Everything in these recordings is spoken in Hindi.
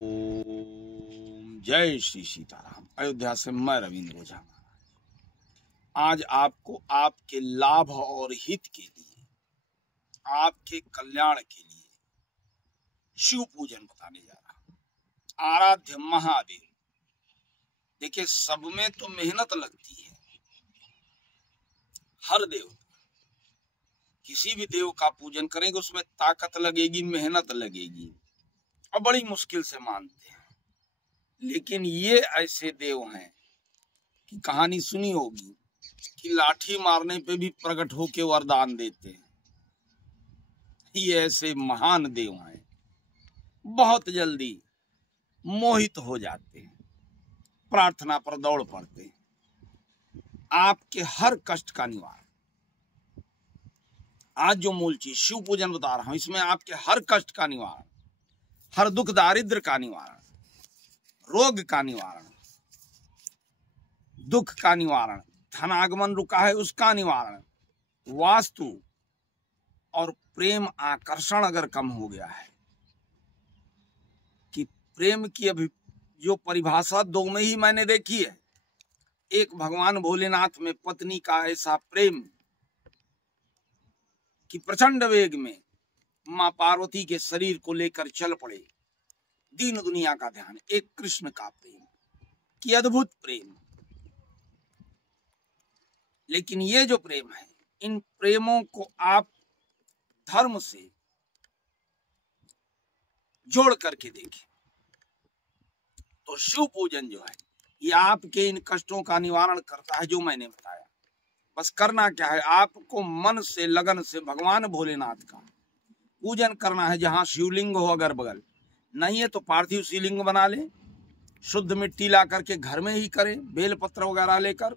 ओम जय श्री सीताराम। अयोध्या से मैं रविंद्र ओझा। आज आपको आपके लाभ और हित के लिए, आपके कल्याण के लिए शिव पूजन बताने जा रहा हूं। आराध्य महादेव। देखिए, सब में तो मेहनत लगती है। हर देव, किसी भी देव का पूजन करेंगे उसमें ताकत लगेगी, मेहनत लगेगी और बड़ी मुश्किल से मानते हैं। लेकिन ये ऐसे देव हैं कि कहानी सुनी होगी कि लाठी मारने पे भी प्रकट होके वरदान देते हैं। ये ऐसे महान देव हैं, बहुत जल्दी मोहित हो जाते हैं, प्रार्थना पर दौड़ पड़ते हैं। आपके हर कष्ट का निवारण, आज जो मूल चीज शिव पूजन बता रहा हूं, इसमें आपके हर कष्ट का निवारण, हर दुख दारिद्र का निवारण, रोग का निवारण, दुख का निवारण, धनागमन रुका है उसका निवारण, वास्तु और प्रेम आकर्षण अगर कम हो गया है, कि प्रेम की अभी जो परिभाषा दो में ही मैंने देखी है। एक, भगवान भोलेनाथ में पत्नी का ऐसा प्रेम कि प्रचंड वेग में मां पार्वती के शरीर को लेकर चल पड़े, दीन दुनिया का ध्यान। एक, कृष्ण का प्रेम कि अद्भुत प्रेम। लेकिन ये जो प्रेम है, इन प्रेमों को आप धर्म से जोड़ करके देखें तो शिव पूजन जो है ये आपके इन कष्टों का निवारण करता है, जो मैंने बताया। बस करना क्या है, आपको मन से, लगन से भगवान भोलेनाथ का पूजन करना है। जहां शिवलिंग हो अगर बगल, नहीं है तो पार्थिव शिवलिंग बना ले, शुद्ध मिट्टी ला करके घर में ही करें, बेलपत्र वगैरह लेकर।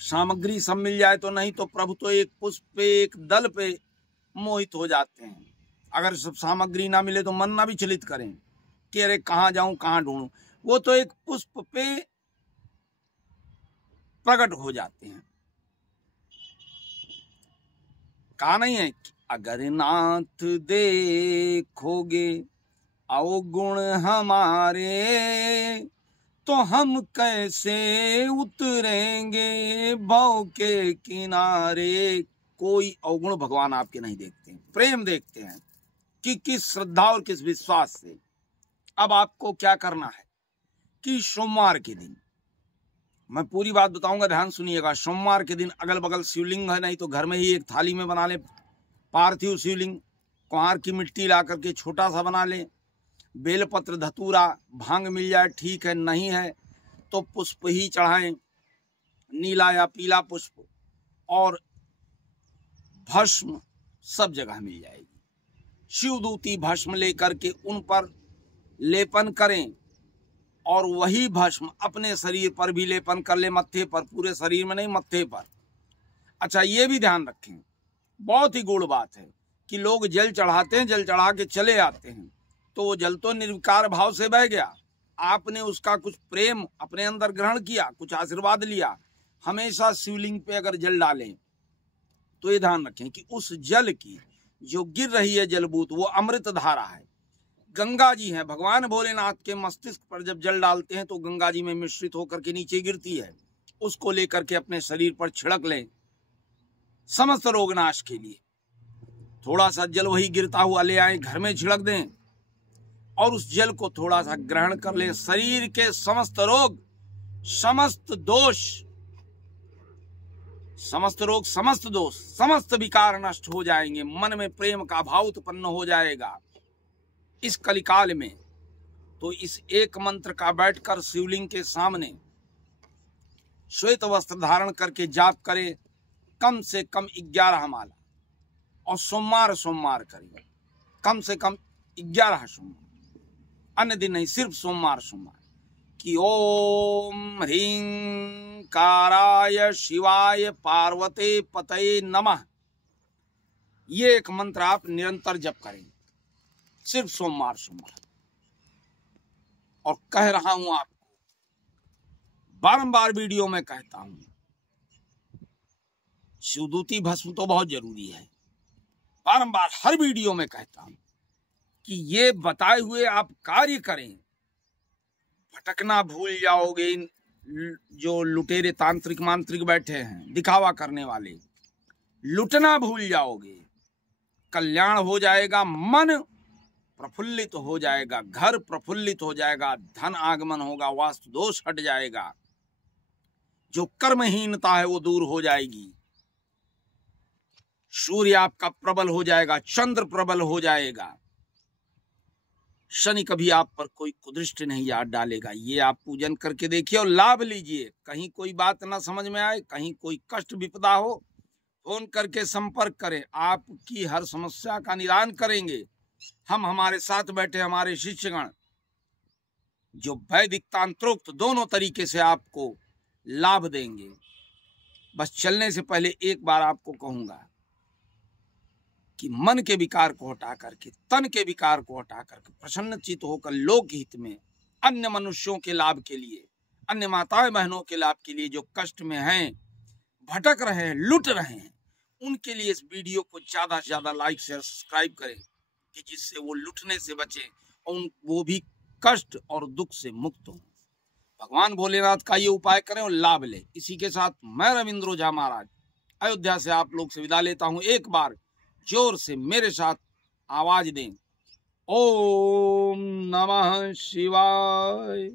सामग्री सब मिल जाए तो, नहीं तो प्रभु तो एक पुष्प पे, एक दल पे मोहित हो जाते हैं। अगर सब सामग्री ना मिले तो मन ना विचलित करें कि अरे कहाँ जाऊं, कहाँ ढूंढूं। वो तो एक पुष्प पे प्रकट हो जाते हैं। कहा नहीं है कि अगर नाथ देखोगे अवगुण हमारे, तो हम कैसे उतरेंगे भव के किनारे। कोई अवगुण भगवान आपके नहीं देखते हैं, प्रेम देखते हैं कि किस श्रद्धा और किस विश्वास से। अब आपको क्या करना है कि सोमवार के दिन, मैं पूरी बात बताऊंगा, ध्यान सुनिएगा। सोमवार के दिन अगल बगल शिवलिंग है, नहीं तो घर में ही एक थाली में बना ले पार्थिव शिवलिंग, कुम्हार की मिट्टी ला करके छोटा सा बना ले, बेलपत्र, धतूरा, भांग मिल जाए ठीक है, नहीं है तो पुष्प ही चढ़ाएं, नीला या पीला पुष्प, और भस्म सब जगह मिल जाएगी। शिवदूती भस्म लेकर के उन पर लेपन करें, और वही भस्म अपने शरीर पर भी लेपन कर ले, मत्थे पर, पूरे शरीर में नहीं, मत्थे पर। अच्छा, ये भी ध्यान रखें, बहुत ही गूढ़ बात है कि लोग जल चढ़ाते हैं, जल चढ़ा के चले आते हैं, तो वो जल तो निर्विकार भाव से बह गया, आपने उसका कुछ प्रेम अपने अंदर ग्रहण किया, कुछ आशीर्वाद लिया। हमेशा शिवलिंग पे अगर जल डालें तो ये ध्यान रखें कि उस जल की जो गिर रही है जलबूत, वो अमृत धारा है। गंगा जी हैं, भगवान भोलेनाथ के मस्तिष्क पर जब जल डालते हैं तो गंगा जी में मिश्रित होकर के नीचे गिरती है। उसको लेकर के अपने शरीर पर छिड़क लें समस्त रोग नाश के लिए। थोड़ा सा जल वही गिरता हुआ ले आए, घर में छिड़क दें, और उस जल को थोड़ा सा ग्रहण कर लें। शरीर के समस्त रोग, समस्त दोष, समस्त रोग, समस्त दोष, समस्त विकार नष्ट हो जाएंगे। मन में प्रेम का भाव उत्पन्न हो जाएगा। इस कलिकाल में तो इस एक मंत्र का बैठकर शिवलिंग के सामने श्वेत वस्त्र धारण करके जाप करें, कम से कम 11 माला, और सोमवार सोमवार करिए, कम से कम 11 सोमवार, अन्य दिन नहीं, सिर्फ सोमवार सोमवार। कि ओम ह्रीं काराय शिवाय पार्वते पतये नमः, ये एक मंत्र आप निरंतर जप करें, सिर्फ सोमवार सोमवार। और कह रहा हूं आपको, बारंबार वीडियो में कहता हूं, शिवदूती भस्म तो बहुत जरूरी है। बारंबार हर वीडियो में कहता हूं कि ये बताए हुए आप कार्य करें। भटकना भूल जाओगे। इन जो लुटेरे तांत्रिक मांत्रिक बैठे हैं दिखावा करने वाले, लुटना भूल जाओगे। कल्याण हो जाएगा, मन प्रफुल्लित हो जाएगा, घर प्रफुल्लित हो जाएगा, धन आगमन होगा, वास्तु दोष हट जाएगा, जो कर्महीनता है वो दूर हो जाएगी, सूर्य आपका प्रबल हो जाएगा, चंद्र प्रबल हो जाएगा, शनि कभी आप पर कोई कुदृष्टि नहीं याद डालेगा। ये आप पूजन करके देखिए और लाभ लीजिए। कहीं कोई बात ना समझ में आए, कहीं कोई कष्ट विपदा हो, फोन करके संपर्क करें, आपकी हर समस्या का निदान करेंगे। हम हमारे साथ बैठे हमारे शिष्यगण जो वैदिक तांत्रोक्त दोनों तरीके से आपको लाभ देंगे। बस चलने से पहले एक बार आपको कहूंगा कि मन के विकार को हटा करके, तन के विकार को हटा करके प्रसन्न चित्त होकर लोक हित में, अन्य मनुष्यों के लाभ के लिए, अन्य माताएं बहनों के लाभ के लिए जो कष्ट में हैं, भटक रहे हैं, लुट रहे हैं, उनके लिए इस वीडियो को ज्यादा से ज्यादा लाइक शेयर सब्सक्राइब करें कि जिससे वो लुटने से बचे और वो भी कष्ट और दुख से मुक्त हो। भगवान भोलेनाथ का ये उपाय करें और लाभ लें। इसी के साथ मैं रविंद्र ओझा महाराज अयोध्या से आप लोग से विदा लेता हूं। एक बार जोर से मेरे साथ आवाज दें, ओम नमः शिवाय।